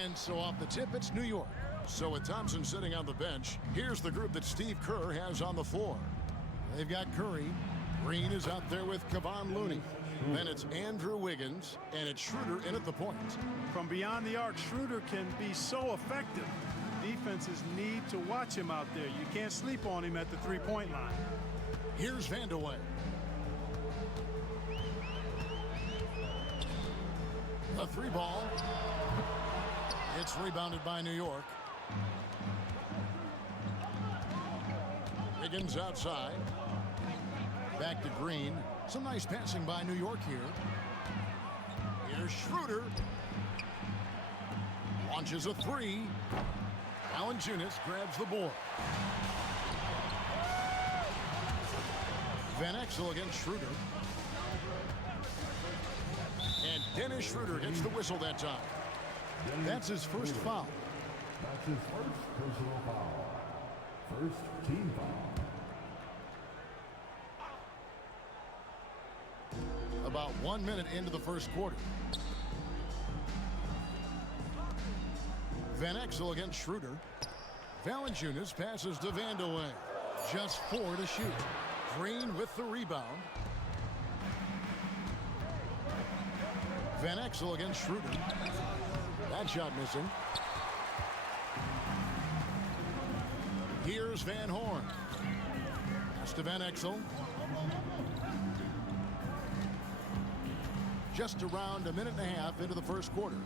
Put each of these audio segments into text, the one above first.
And so off the tip, it's New York. So with Thompson sitting on the bench, here's the group that Steve Kerr has on the floor. They've got Curry. Green is out there with Kevon Looney. Then it's Andrew Wiggins, and it's Schröder in at the point. From beyond the arc, Schröder can be so effective. Defenses need to watch him out there. You can't sleep on him at the three-point line. Here's Vandeweghe. A three ball. It's rebounded by New York. Wiggins outside. Back to Green. Some nice passing by New York here. Here's Schröder. Launches a three. Valanciunas grabs the board. Van Exel against Schröder. And Dennis Schröder gets the whistle that time. That's his first foul. That's his first personal foul. First team foul. About 1 minute into the first quarter. Van Exel against Schröder. Valanciunas passes to Vandeweghe. Just 4 to shoot. Green with the rebound. Van Exel against Schröder. That shot missing. Here's Van Horn. Pass to Van Exel. Just around a minute and a half into the first quarter.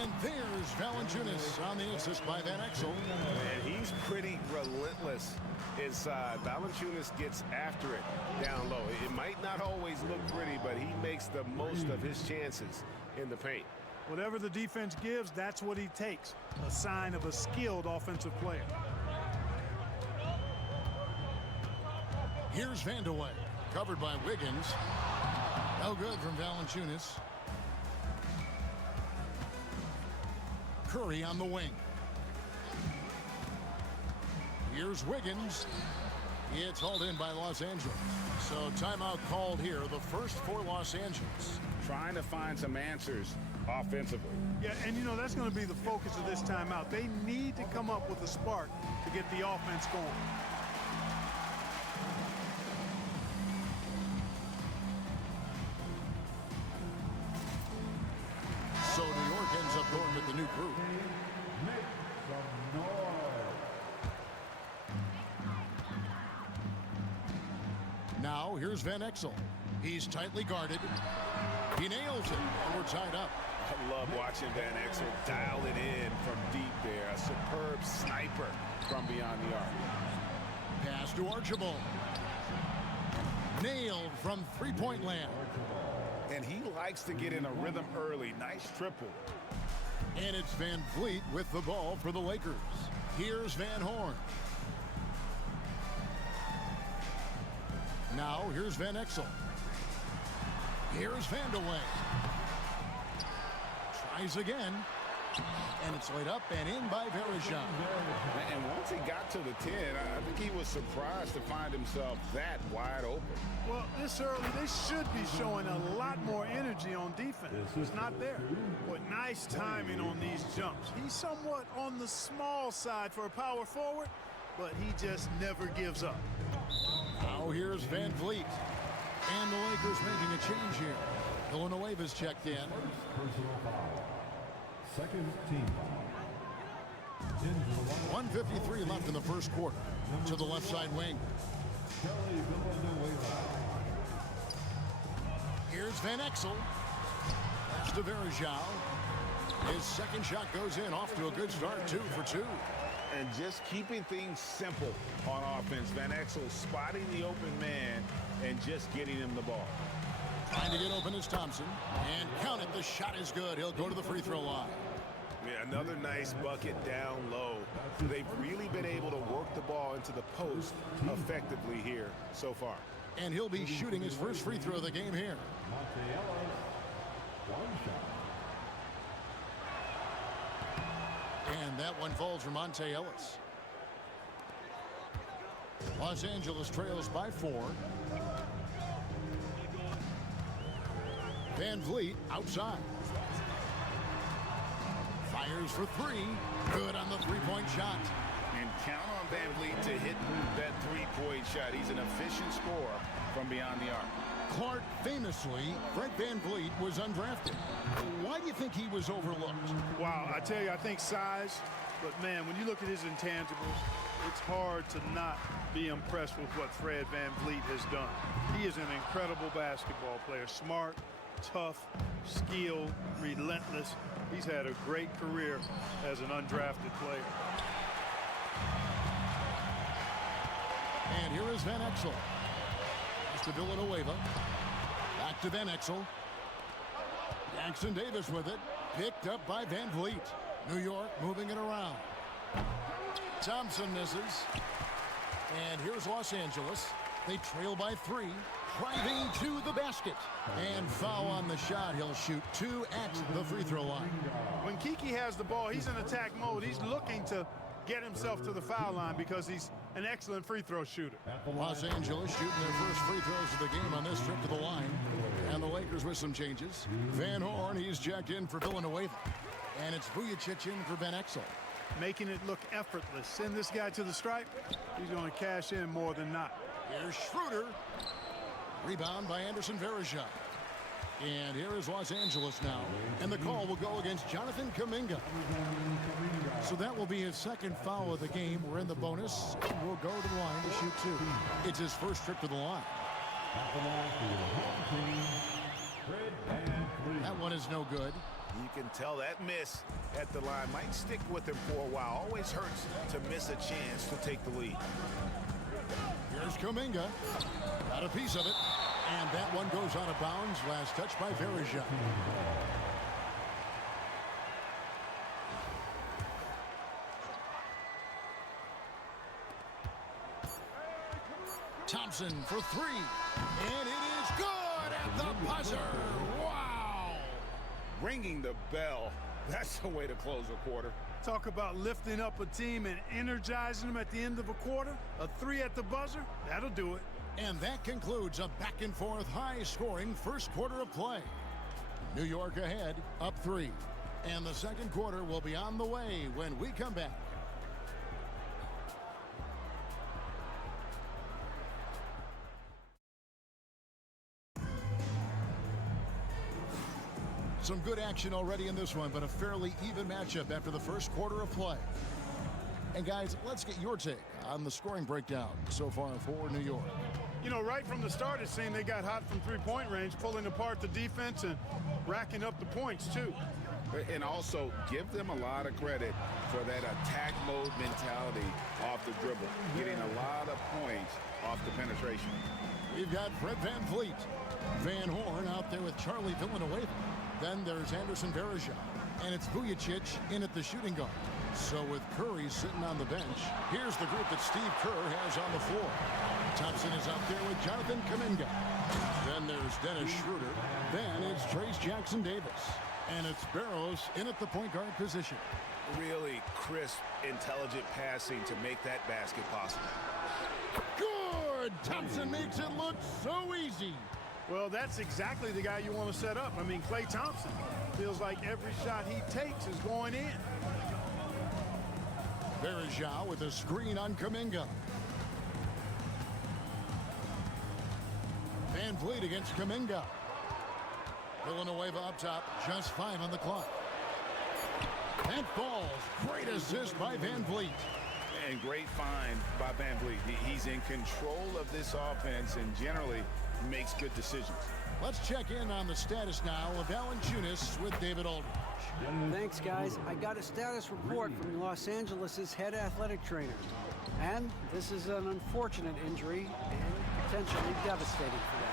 And there's Valanciunas on the assist by Van Exel. And he's pretty relentless inside. Valanciunas gets after it down low. It might not always look pretty, but he makes the most of his chances in the paint. Whatever the defense gives, that's what he takes. A sign of a skilled offensive player. Here's Vandeweghe. Covered by Wiggins. No good from Valanciunas. Curry on the wing. Here's Wiggins. It's hauled in by Los Angeles. So timeout called here, the first for Los Angeles. Trying to find some answers offensively. Yeah, and you know, that's going to be the focus of this timeout. They need to come up with a spark to get the offense going. So New York ends up going with the new group. Now here's Van Exel. He's tightly guarded. He nails it, and we're tied up. I love watching Van Exel dial it in from deep there. A superb sniper from beyond the arc. Pass to Archibald. Nailed from three-point land. And he likes to get in a rhythm early. Nice triple. And it's Van Vliet with the ball for the Lakers. Here's Van Horn. Now here's Van Exel. Here's Vandeweghe. Tries again. And it's laid up and in by Varejao. And once he got to the 10, I think he was surprised to find himself that wide open. Well, this early, they should be showing a lot more energy on defense. It's not there. But nice timing on these jumps. He's somewhat on the small side for a power forward, but he just never gives up. Now here's Van Vliet. And the Lakers making a change here. Villanueva's checked in. Personal foul. Second team foul. 1:53 left in the first quarter. To the left side wing. Here's Van Exel. Pass to Varejao. His second shot goes in, off to a good start, 2 for 2. And just keeping things simple on offense. Van Exel spotting the open man and just getting him the ball. Trying to get open is Thompson. And count it, the shot is good. He'll go to the free throw line. Yeah, another nice bucket down low. They've really been able to work the ball into the post effectively here so far. And he'll be shooting his first free throw of the game here. One shot. And that one falls for Monte Ellis. Los Angeles trails by 4. Van Vliet outside. Fires for three. Good on the three-point shot. And count on Van Vliet to hit that three-point shot. He's an efficient scorer from beyond the arc. Clark, famously, Fred Van Vliet was undrafted. Why do you think he was overlooked? Wow, I tell you, I think size. But, man, when you look at his intangibles, it's hard to not be impressed with what Fred Van Vliet has done. He is an incredible basketball player. Smart, tough, skilled, relentless. He's had a great career as an undrafted player. And here is Van Exel. It's to Villanueva. Back to Van Exel. Jackson Davis with it. Picked up by Van Vliet. New York moving it around. Thompson misses. And here's Los Angeles. They trail by three. Driving to the basket. And foul on the shot. He'll shoot two at the free throw line. When Kiki has the ball, he's in attack mode. He's looking to get himself to the foul line because he's an excellent free throw shooter. Los Angeles shooting their first free throws of the game on this trip to the line. And the Lakers with some changes. Van Horn, he's checked in for Villanueva. And it's Vujacic in for Van Exel. Making it look effortless. Send this guy to the stripe. He's going to cash in more than not. Here's Schröder. Rebound by Anderson Varejao. And here is Los Angeles now. And the call will go against Jonathan Kuminga. So that will be his second foul of the game. We're in the bonus. And we'll go to the line to shoot two. It's his first trip to the line. That one is no good. You can tell that miss at the line might stick with him for a while. Always hurts to miss a chance to take the lead. Here's Kuminga. Got a piece of it. And that one goes out of bounds. Last touch by Varejao. Thompson for three. And it is good at the buzzer. Wow. Ringing the bell. That's the way to close a quarter. Talk about lifting up a team and energizing them at the end of a quarter. A three at the buzzer, that'll do it. And that concludes a back-and-forth, high-scoring first quarter of play. New York ahead, up three. And the second quarter will be on the way when we come back. Some good action already in this one, but a fairly even matchup after the first quarter of play. And guys, let's get your take on the scoring breakdown so far for New York. You know, right from the start, it seemed they got hot from three-point range, pulling apart the defense and racking up the points, too. And also, give them a lot of credit for that attack mode mentality off the dribble, getting a lot of points off the penetration. We've got Fred Van Vliet. Van Horn out there with Charlie Villanueva. Then there's Anderson Varejao. And it's Vujacic in at the shooting guard. So with Curry sitting on the bench, here's the group that Steve Kerr has on the floor. Thompson is out there with Jonathan Kuminga. Then there's Dennis Schröder. Then it's Trace Jackson Davis. And it's Barrows in at the point guard position. Really crisp, intelligent passing to make that basket possible. Good! Thompson makes it look so easy. Well, that's exactly the guy you want to set up. I mean, Klay Thompson feels like every shot he takes is going in. Varejao with a screen on Kuminga. Van Vliet against Kuminga. Villanueva up top, just 5 on the clock. That falls. Great assist by Van Vliet. And great find by Van Vliet. He's in control of this offense and generally makes good decisions. Let's check in on the status now of Valanciunas with David Aldridge. Thanks, guys. I got a status report from Los Angeles' head athletic trainer. And this is an unfortunate injury and potentially devastating for them.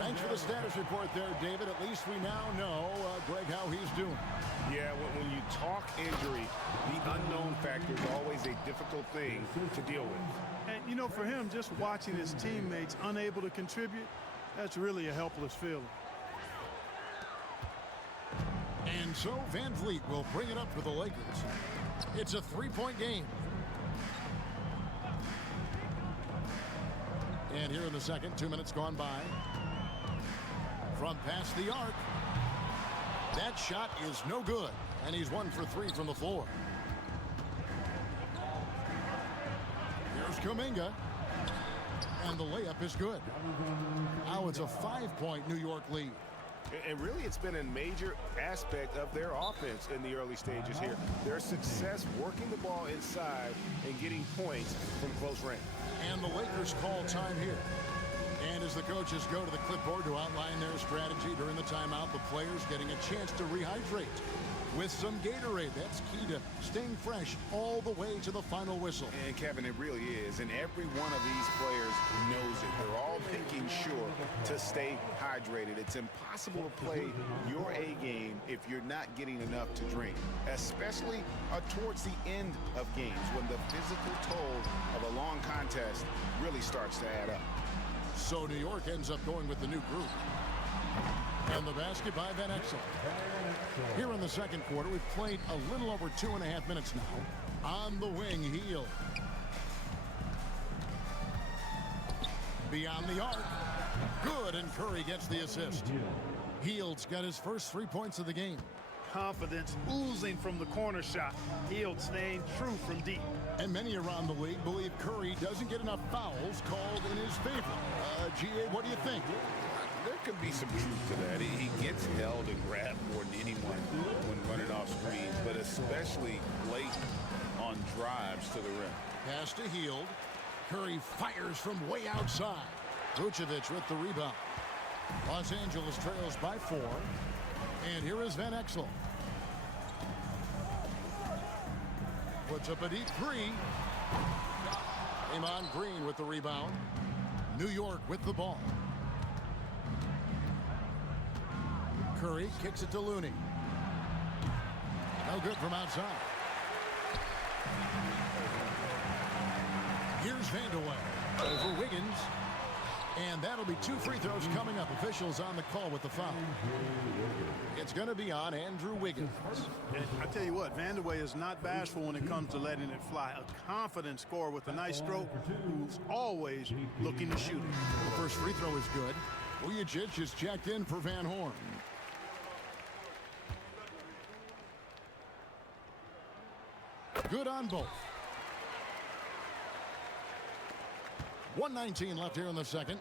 Thanks for the status report there, David. At least we now know, Greg, how he's doing. Yeah, when you talk injury, the unknown factor is always a difficult thing to deal with. And, you know, for him, just watching his teammates unable to contribute, that's really a helpless feeling. And so Van Vliet will bring it up for the Lakers. It's a three-point game. And here in the second, 2 minutes gone by. From past the arc. That shot is no good, and he's 1 for 3 from the floor. Here's Kuminga, and the layup is good. Now it's a 5-point New York lead. And really, it's been a major aspect of their offense in the early stages here. Their success working the ball inside and getting points from close range. And the Lakers call time here. And as the coaches go to the clipboard to outline their strategy during the timeout, the players getting a chance to rehydrate with some Gatorade. That's key to staying fresh all the way to the final whistle. And Kevin, it really is. And every one of these players knows it. They're all making sure to stay hydrated. It's impossible to play your A game if you're not getting enough to drink, especially towards the end of games when the physical toll of a long contest really starts to add up. So New York ends up going with the new group. And the basket by Van Exel. Here in the second quarter, we've played a little over 2.5 minutes now. On the wing, Hield. Beyond the arc. Good, and Curry gets the assist. Hield's got his first 3 points of the game. Confidence oozing from the corner shot. Hield staying true from deep. And many around the league believe Curry doesn't get enough fouls called in his favor. GA, what do you think? There could be some truth to that. He gets held and grabbed more than anyone when running off screens, but especially late on drives to the rim. Pass to Hield. Curry fires from way outside. Vucevic with the rebound. Los Angeles trails by 4. And here is Van Exel. Puts up a deep 3. Draymond Green with the rebound. New York with the ball. Curry kicks it to Looney. No good from outside. Here's Vanderway over Wiggins. And that'll be 2 free throws coming up. Officials on the call with the foul. It's going to be on Andrew Wiggins. And I tell you what, Vanderway is not bashful when it comes to letting it fly. A confident scorer with a nice stroke who's always looking to shoot it. The first free throw is good. Vucevic is checked in for Van Horn. Good on both. 1:19 left here in the second.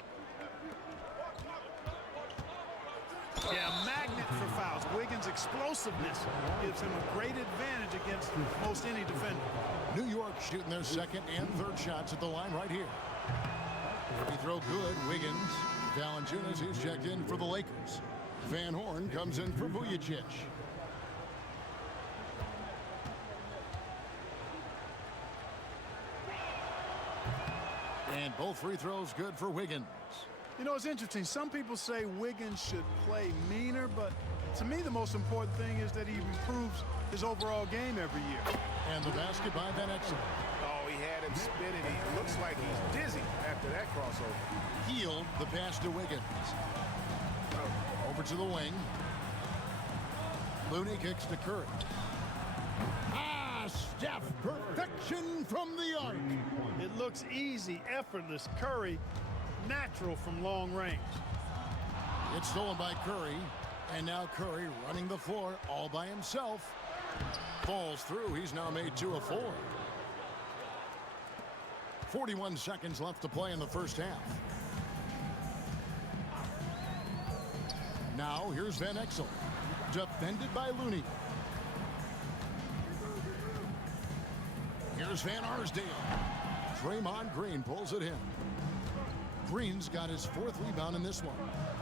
Yeah, magnet for fouls. Wiggins' explosiveness gives him a great advantage against most any defender. New York shooting their second and third shots at the line right here. Free throw good. Wiggins. Valanciunas, he's checked in for the Lakers. Van Horn comes in for Vucevic. And both free throws good for Wiggins. You know, it's interesting. Some people say Wiggins should play meaner, but to me the most important thing is that he improves his overall game every year. And the basket by Van Exel. Oh, he had him spinning. He looks like he's dizzy after that crossover. Hield the pass to Wiggins. Over to the wing. Looney kicks to Curry. Steph, perfection from the arc. It looks easy, effortless. Curry, natural from long range. It's stolen by Curry, and now Curry running the floor all by himself. Falls through. He's now made 2 of 4. 41 seconds left to play in the first half. Now here's Van Exel, defended by Looney. Here's Van Arsdale. Draymond Green pulls it in. Green's got his 4th rebound in this one.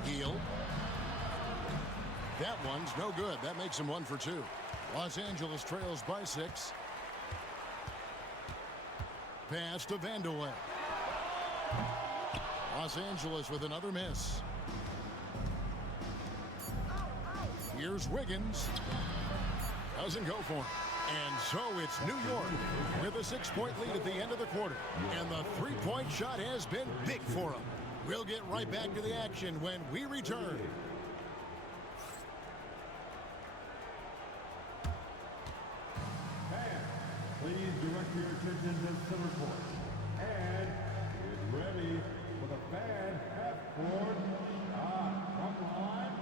Hield. That one's no good. That makes him 1 for 2. Los Angeles trails by 6. Pass to Vanderway. Los Angeles with another miss. Here's Wiggins. Doesn't go for him. And so it's New York with a 6-point lead at the end of the quarter. And the 3-point shot has been big for them. We'll get right back to the action when we return. Please direct your attention to center court. And get ready for the fan half-court shot. From the line.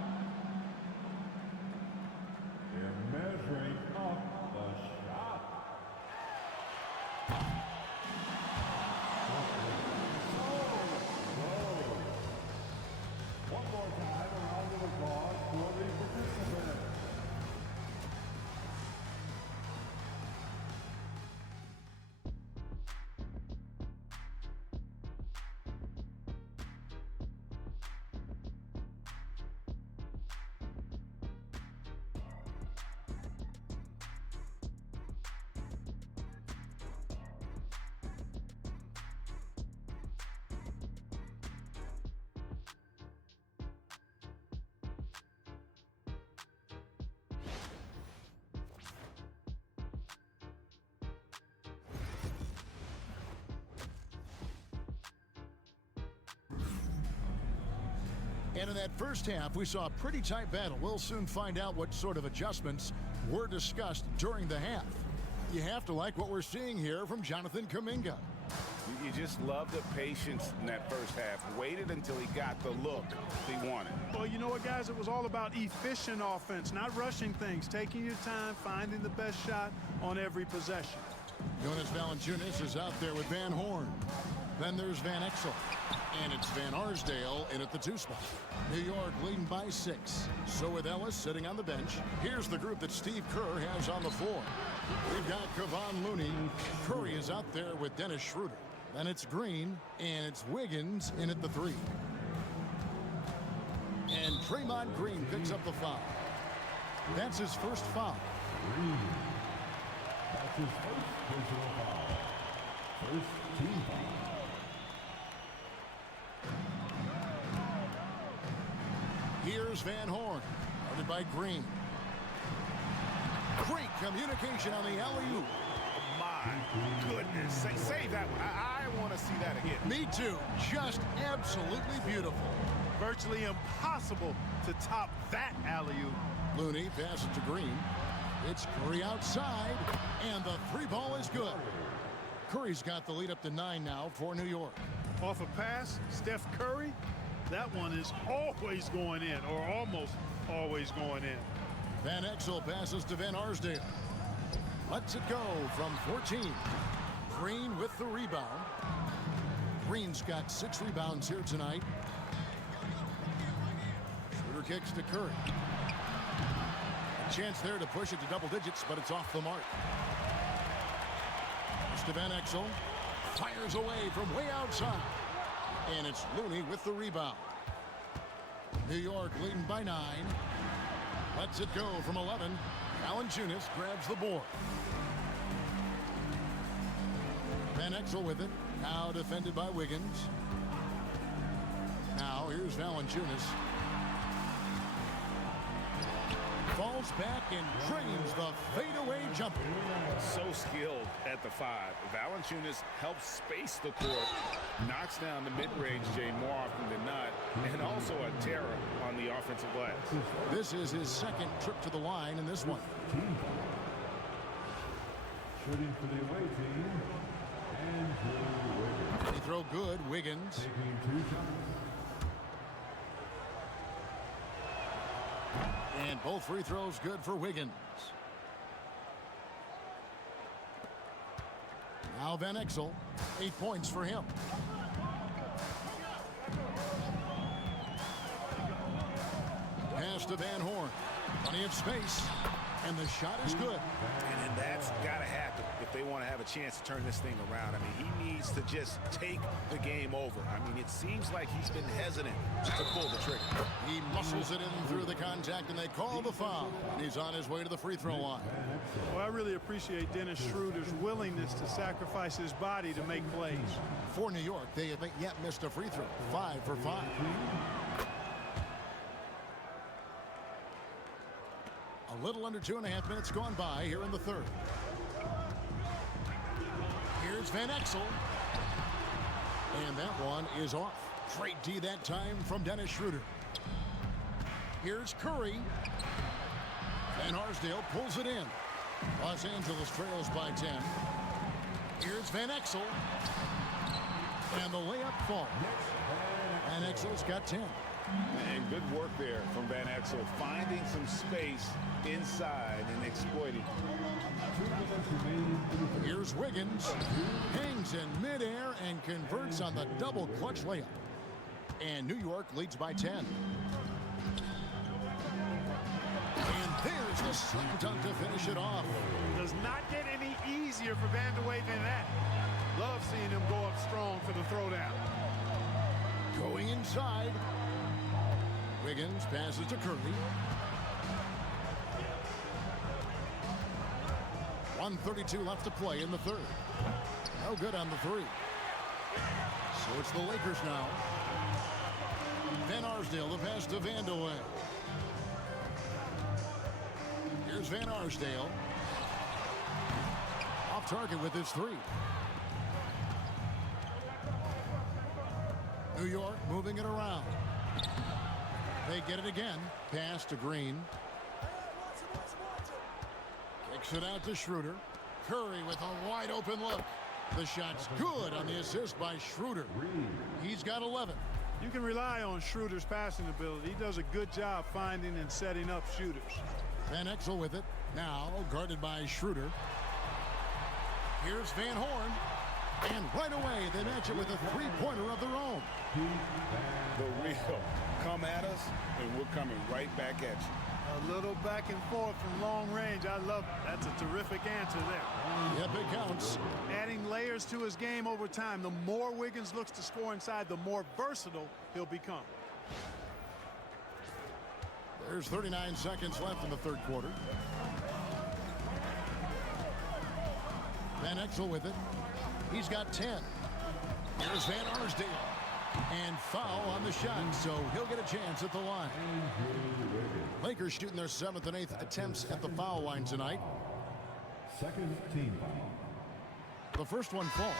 And in that first half, we saw a pretty tight battle. We'll soon find out what sort of adjustments were discussed during the half. You have to like what we're seeing here from Jonathan Kuminga. You just love the patience in that first half. Waited until he got the look he wanted. Well, you know what, guys? It was all about efficient offense, not rushing things, taking your time, finding the best shot on every possession. Jonas Valanciunas is out there with Van Horn. Then there's Van Exel. And it's Van Arsdale in at the 2 spot. New York leading by 6. So with Ellis sitting on the bench, here's the group that Steve Kerr has on the floor. We've got Kevon Looney. Curry is out there with Dennis Schröder. Then it's Green, and it's Wiggins in at the 3. And Draymond Green picks up the foul. That's his first foul. That's his first personal foul. First team foul. Here's Van Horn, guarded by Green. Great communication on the alley-oop. My goodness. Save that one. I want to see that again. Me too. Just absolutely beautiful. Virtually impossible to top that alley-oop. Looney passes to Green. It's Curry outside, and the 3 ball is good. Curry's got the lead up to 9 now for New York. Off a pass, Steph Curry, that one is always going in, or almost always going in. Van Exel passes to Van Arsdale. Lets it go from 14. Green with the rebound. Green's got 6 rebounds here tonight. Schröder kicks to Curry. A chance there to push it to double digits, but it's off the mark. It's to Van Exel. Fires away from way outside. And it's Looney with the rebound. New York leading by 9. Lets it go from 11. Valanciunas grabs the board. Van Exel with it. Now defended by Wiggins. Now here's Valanciunas. Falls back and drains the fadeaway jumper. So skilled at the 5. Valanciunas helps space the court, knocks down the mid-range Jay more often than not, and also a terror on the offensive glass. This is his second trip to the line in this one. Shooting for the away team, Andrew Wiggins. They throw good. Wiggins. Taking 2 shots. And both free throws good for Wiggins. Now Van Exel, 8 points for him. Pass to Van Horn. Plenty of space. And the shot is good. And that's got to happen if they want to have a chance to turn this thing around. I mean, he needs to just take the game over. I mean, it seems like he's been hesitant to pull the trigger. He muscles it in through the contact, and they call the foul. And he's on his way to the free throw line. Well, I really appreciate Dennis Schröder's willingness to sacrifice his body to make plays. For New York, they haven't yet missed a free throw. 5 for 5. A little under 2.5 minutes gone by here in the third. Here's Van Exel. And that one is off. Great D that time from Dennis Schröder. Here's Curry. Van Arsdale pulls it in. Los Angeles trails by 10. Here's Van Exel. And the layup falls. Van Exel's got 10. And good work there from Van Exel, finding some space inside and exploiting. Here's Wiggins. Hangs in midair and converts on the double clutch layup. And New York leads by 10. And there's the slam dunk to finish it off. Does not get any easier for Van de Waay than that. Love seeing him go up strong for the throwdown. Going inside. Wiggins passes to Curry. 1:32 left to play in the third. No good on the 3. So it's the Lakers now. Van Arsdale, the pass to Van de Waay. Here's Van Arsdale. Off target with his 3. New York moving it around. They get it again. Pass to Green. Kicks it out to Schröder. Curry with a wide open look. The shot's good on the assist by Schröder. He's got 11. You can rely on Schröder's passing ability. He does a good job finding and setting up shooters. Van Exel with it. Now guarded by Schröder. Here's Van Horn. And right away, they match it with a three-pointer of their own. The real come at us, and we're coming right back at you. A little back and forth from long range. I love it. That's a terrific answer there. Yep, it counts. Adding layers to his game over time. The more Wiggins looks to score inside, the more versatile he'll become. There's 39 seconds left in the third quarter. Van Exel with it. He's got 10. Here's Van Arsdale. And foul on the shot, so he'll get a chance at the line. Lakers shooting their 7th and 8th attempts at the foul line tonight. Second team foul. The first one falls.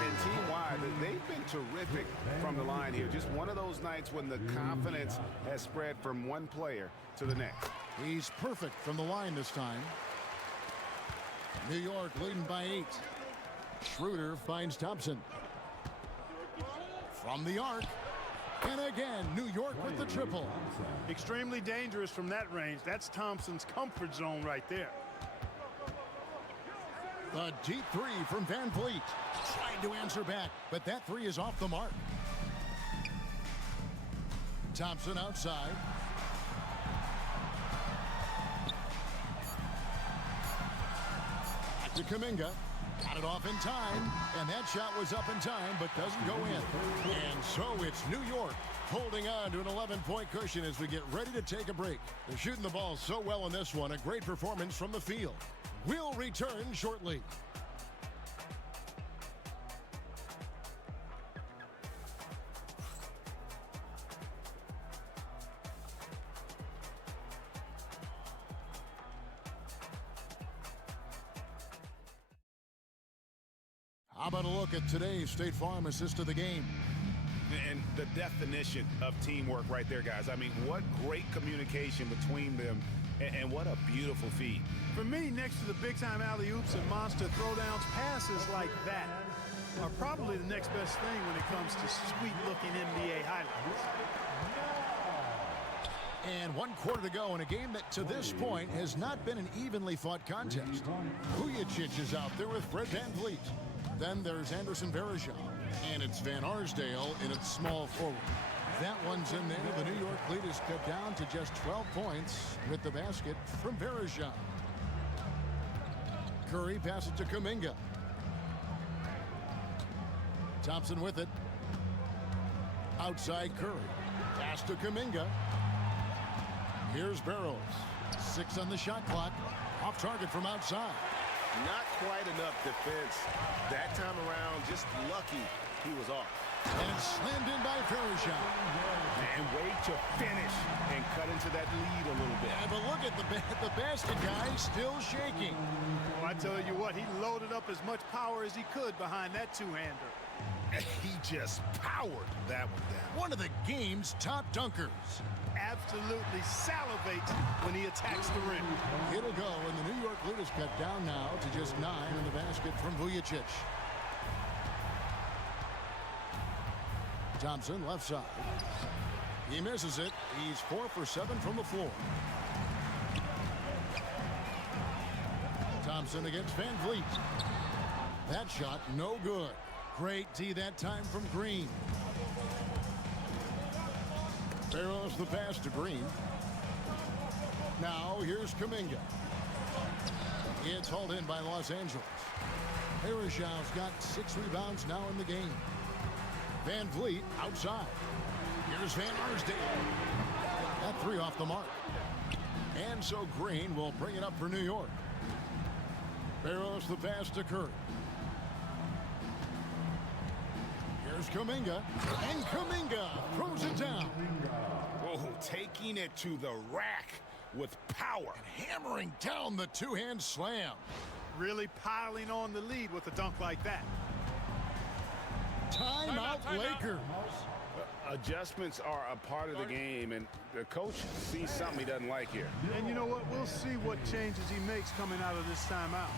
And team-wide, they've been terrific from the line here. Just one of those nights when the confidence has spread from one player to the next. He's perfect from the line this time. New York leading by 8. Schröder finds Thompson. From the arc. And again, New York with the triple. Extremely dangerous from that range. That's Thompson's comfort zone right there. The deep three from Van Vliet. Trying to answer back, but that three is off the mark. Thompson outside. Back to Kuminga. Got it off in time, and that shot was up in time, but doesn't go in. And so it's New York holding on to an 11-point cushion as we get ready to take a break. They're shooting the ball so well in this one. A great performance from the field. We'll return shortly. How about a look at today's State Farm assist of the game? And the definition of teamwork right there, guys. I mean, what great communication between them, and what a beautiful feed. For me, next to the big-time alley-oops and monster throwdowns, passes like that are probably the next best thing when it comes to sweet-looking NBA highlights. And 1 quarter to go in a game that, to this point, has not been an evenly fought contest. Vujacic is out there with Fred Van Vliet. Then there's Anderson Varejao, and it's Van Arsdale in its small forward. That one's in there. The New York lead is cut down to just 12 points with the basket from Varejao. Curry passes to Kuminga. Thompson with it. Outside Curry. Pass to Kuminga. Here's Barrows. 6 on the shot clock. Off target from outside. Not quite enough defense that time around. Just lucky he was off. And it's slammed in by Varejao. And way to finish and cut into that lead a little bit. Yeah, but look at the basket guy still shaking. Well, I tell you what, he loaded up as much power as he could behind that two-hander. He just powered that one down. One of the game's top dunkers. Absolutely salivates when he attacks the rim. It'll go, and the New York lead is cut down now to just 9 in the basket from Vujacic. Thompson left side. He misses it. He's 4 for 7 from the floor. Thompson against Van Vliet. That shot no good. Great D that time from Green. Barrows the pass to Green. Now here's Kuminga. It's hauled in by Los Angeles. Varejao's got 6 rebounds now in the game. Van Vliet outside. Here's Van Arsdale. That 3 off the mark. And so Green will bring it up for New York. Barrows the pass to Curry. Here's Kuminga. And Kuminga throws it down. Oh, taking it to the rack with power. And hammering down the two-hand slam. Really piling on the lead with a dunk like that. Timeout Lakers. Adjustments are a part of the game, and the coach sees something he doesn't like here. And you know what? We'll see what changes he makes coming out of this timeout.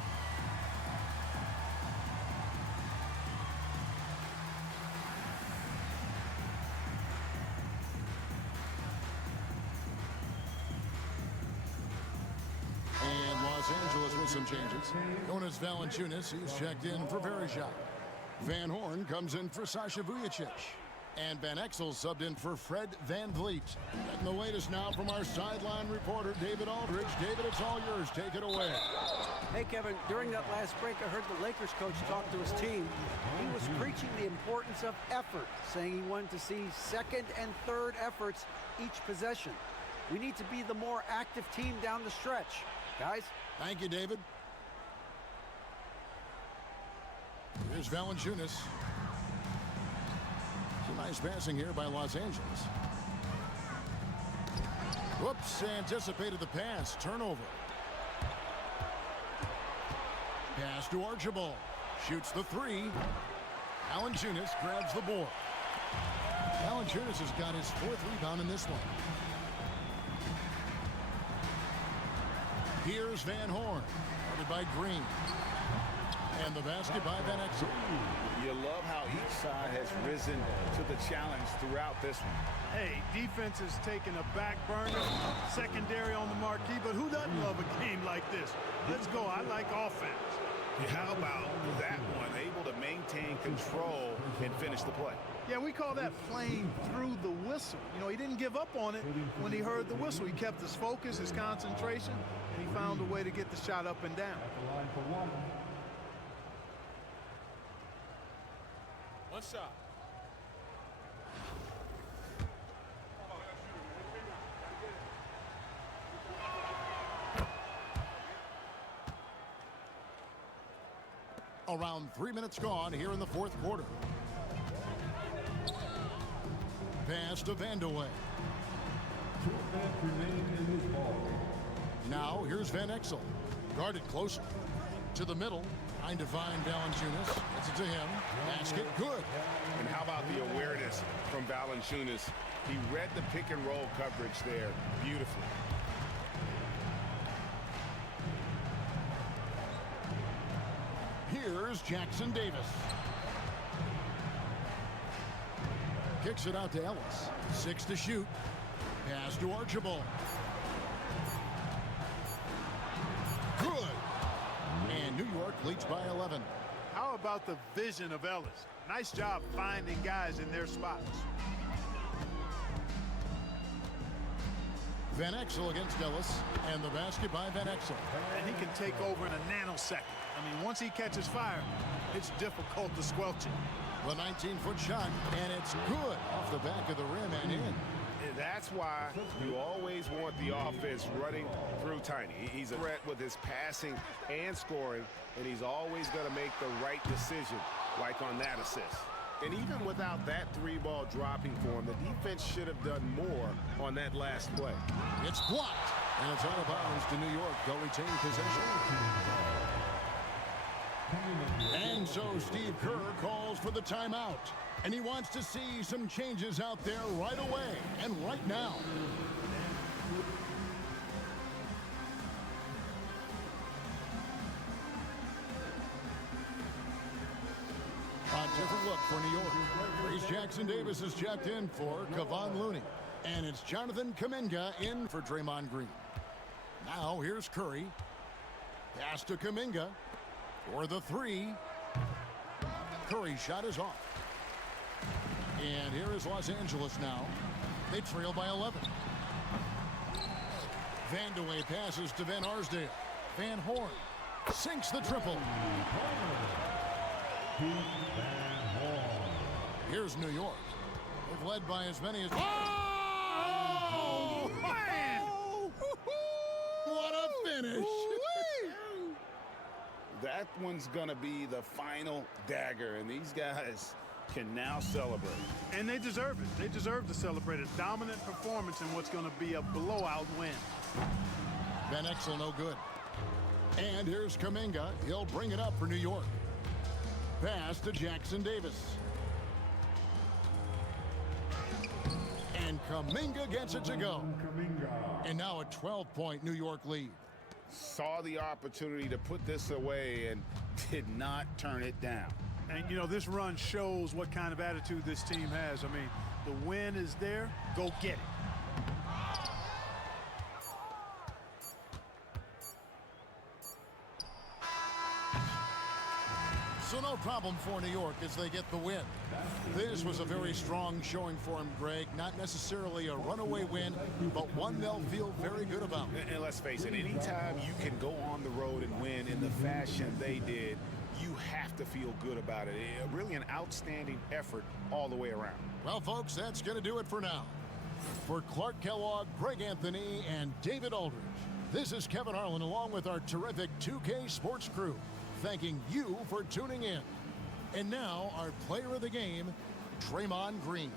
And Los Angeles with some changes. Jonas Valanciunas, he's checked in for Verizon. Van Horn comes in for Sasha Vujicic. And Van Exel subbed in for Fred VanVleet. And the latest now from our sideline reporter, David Aldridge. David, it's all yours. Take it away. Hey, Kevin, during that last break, I heard the Lakers coach talk to his team. He was preaching the importance of effort, saying he wanted to see second and third efforts each possession. We need to be the more active team down the stretch. Guys? Thank you, David. Here's Valanciunas. Some nice passing here by Los Angeles. Whoops, anticipated the pass. Turnover. Pass to Archibald. Shoots the three. Valanciunas grabs the board. Valanciunas has got his fourth rebound in this one. Here's Van Horn, guarded by Green. And the basket by Van Exel. You love how each side has risen to the challenge throughout this one. Hey, defense is taking a back burner, secondary on the marquee, but who doesn't love a game like this? Let's go. I like offense. How about that one? Able to maintain control and finish the play. Yeah, we call that playing through the whistle. You know, he didn't give up on it when he heard the whistle. He kept his focus, his concentration, and he found a way to get the shot up and down. Line for one. One shot. Around 3 minutes gone here in the fourth quarter. Pass to Vandeweghe. 2 minutes remain in this ball. Now here's Van Exel. Guarded closer. To the middle. Trying to find Valanciunas. Gets it to him. Basket good. And how about the awareness from Valanciunas? He read the pick and roll coverage there beautifully. Here's Jackson Davis. Kicks it out to Ellis. 6 to shoot. Pass to Archibald. Good. And New York leads by 11. How about the vision of Ellis? Nice job finding guys in their spots. Van Exel against Ellis. And the basket by Van Exel. And he can take over in a nanosecond. I mean, once he catches fire, it's difficult to squelch it. The 19-foot shot, and it's good off the back of the rim and in. That's why you always want the offense running through Tiny. He's a threat with his passing and scoring, and he's always going to make the right decision, like on that assist. And even without that three-ball dropping for him, the defense should have done more on that last play. It's blocked, and it's out of bounds to New York. They'll retain possession. And so Steve Kerr calls for the timeout. And he wants to see some changes out there right away and right now. A different look for New York. Reese Jackson Davis is checked in for Kevon Looney. And it's Jonathan Kuminga in for Draymond Green. Now here's Curry. Pass to Kuminga for the three. Curry's shot is off. And here is Los Angeles now. They trail by 11. Vandeweghe passes to Van Arsdale. Van Horn sinks the triple. Here's New York. They've led by as many as... Oh! Man! What a finish! That one's going to be the final dagger, and these guys can now celebrate. And they deserve it. They deserve to celebrate a dominant performance in what's going to be a blowout win. Van Exel no good. And here's Kuminga. He'll bring it up for New York. Pass to Jackson Davis. And Kuminga gets it to go. Kuminga. And now a 12-point New York lead. Saw the opportunity to put this away and did not turn it down. And, you know, this run shows what kind of attitude this team has. I mean, the win is there. Go get it. So no problem for New York as they get the win. This was a very strong showing for him, Greg. Not necessarily a runaway win, but one they'll feel very good about. And let's face it, anytime you can go on the road and win in the fashion they did, you have to feel good about it. Really an outstanding effort all the way around. Well, folks, that's going to do it for now. For Clark Kellogg, Greg Anthony, and David Aldridge, this is Kevin Harlan along with our terrific 2K Sports crew, thanking you for tuning in. And now, our player of the game, Draymond Green.